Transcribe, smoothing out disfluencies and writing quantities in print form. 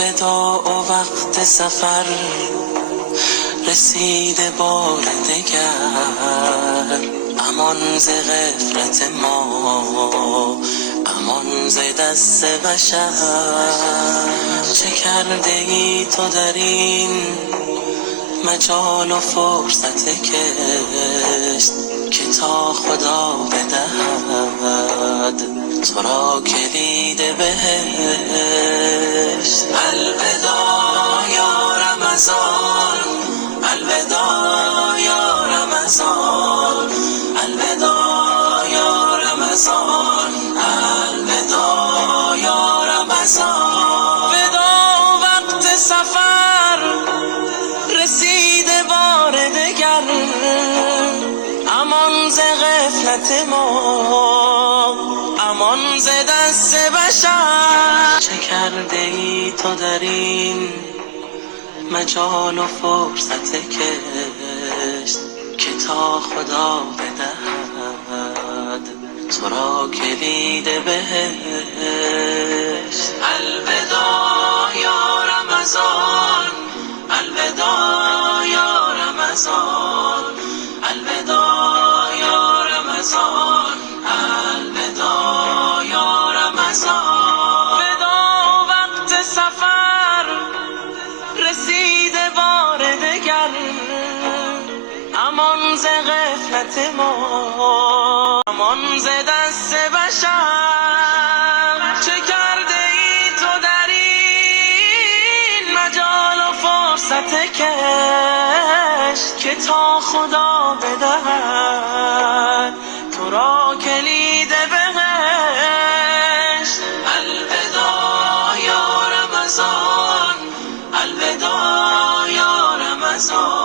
الوداع و وقت سفر رسیده بار دگر، امان ز غفلت ما، امان ز دست بشر. چه کرده ای تو در این مجال و فرصت کشت که تا خدا بدهد تو را کلید بهشت. الوداع یا رمضان، الوداع یا رمضان، الوداع یا رمضان، الوداع یا رمضان. وداع وقت سفر رسیده بار دگر، امان ز غفلت ما، امان ز دست بشر. چه کرده ای تو در این مجال و فرصت کشت که تا خدا بدهد تو را کلید بهشت. الوداع یا رمضان، الوداع یا رمضان، الوداع یا رمضان، الوداع یا رمضان. وداع وقت سفر رسیده بار دگر، امان ز غفلت ما، امان ز دست بشر. چه کرده ای تو در این مجال و فرصت کش که تا خدا بدهد تو را کلید بهشت. الوداع یا رمضان، الوداع یا رمضان.